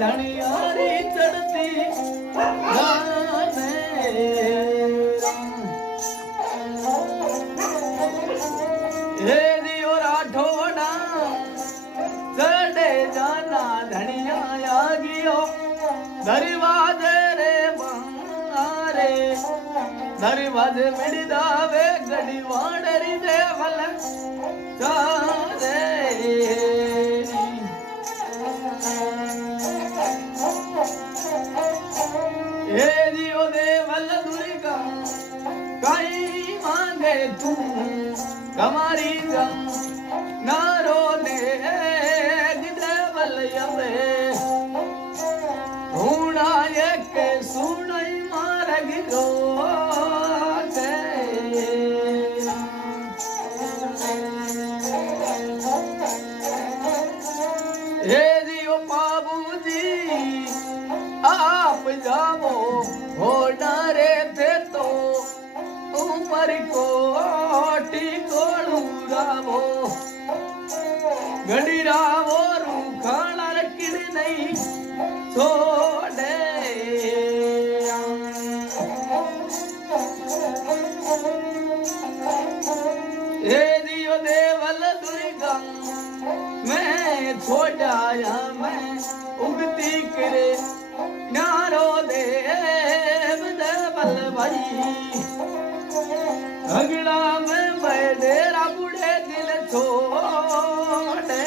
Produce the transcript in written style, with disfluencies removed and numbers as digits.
धनियारी चढ़ती गाने हे दियो राठौड़ा चढ़े जाना धनिया आ गियो दरवाजे रे मारे दरवाजे मिल दावे गड़ी वाड़री दे वल चारे हे दियो देवल दुर्गा काई मांगे तू कमारी गम नारो दे देवल यवे ढूंढा एक सुनाई मार गिरो हे दियो बाबूजी आप जाओ हो डरे थे तो ऊपर कोटी कोड़ू रावो गड़ी रावो रूखाना रखिन नहीं छोड़े हे दियो देवल दुर्गा मैं छोड़ाया मैं उगती करे नारो देव देवल भाई अगला में मैं डेरा बुढ़े दिल छोड़े